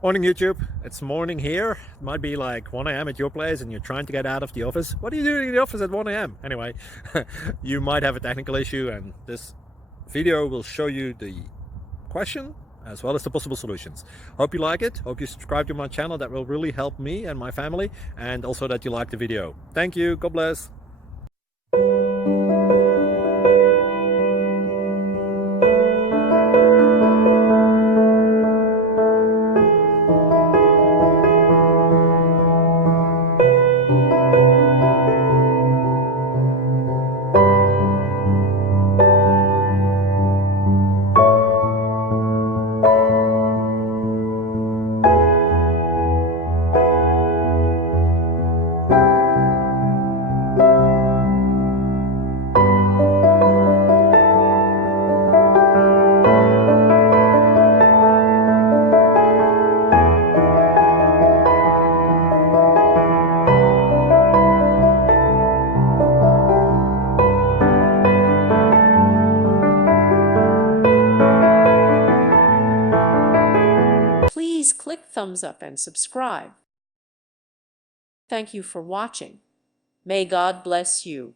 Morning YouTube, it's morning here. It might be like 1 a.m. at your place and you're trying to get out of the office. What are you doing in the office at 1 a.m.? Anyway, you might have a technical issue and this video will show you the question as well as the possible solutions. Hope you like it, hope you subscribe to my channel. That will really help me and my family, and also that you like the video. Thank you, God bless. Please click thumbs up and subscribe. Thank you for watching. May God bless you.